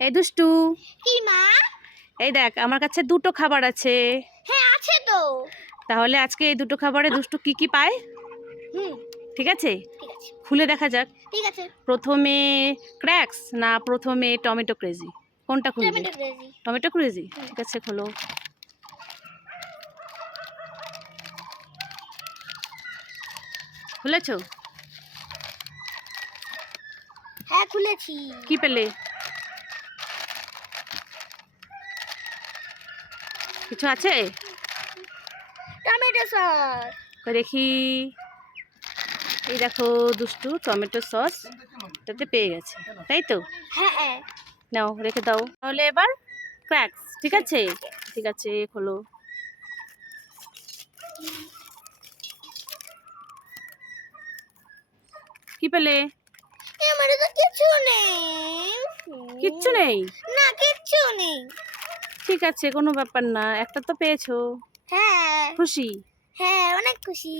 এই দুষ্টু, কি মা? এই দেখ আমার কাছে দুটো খাবার আছে। হ্যাঁ আছে তো। তাহলে আজকে এই দুটো খাবারে দুষ্টু কি কি পায়? হুম, ঠিক আছে, ঠিক আছে। খুলে দেখা যাক। ঠিক আছে। প্রথমে ক্র্যাক্স না প্রথমে টমেটো ক্রেজি, কোনটা খুলবে? Tomato gravy. টমেটো ক্রেজি, ঠিক আছে খোলো। খুলেছো? হ্যাঁ খুলেছি। কি পেলে? কিছু আছে? Tomato sauce. কই দেখি। এই দেখো দুষ্টু টমেটো সস এটাতে পেয়ে গেছে, তাই তো? হ্যাঁ। নাও রেখে দাও। তাহলে এবার ক্র্যাক্স, ঠিক আছে? ঠিক আছে খোলো। কি পেলে? আমার তো কিছু নেই। কিচ্ছু নেই? না কিচ্ছু নেই। ঠিক আছে, কোনো ব্যাপার না, একটা তো পেয়েছো। হ্যাঁ। খুশি? হ্যাঁ অনেক খুশি।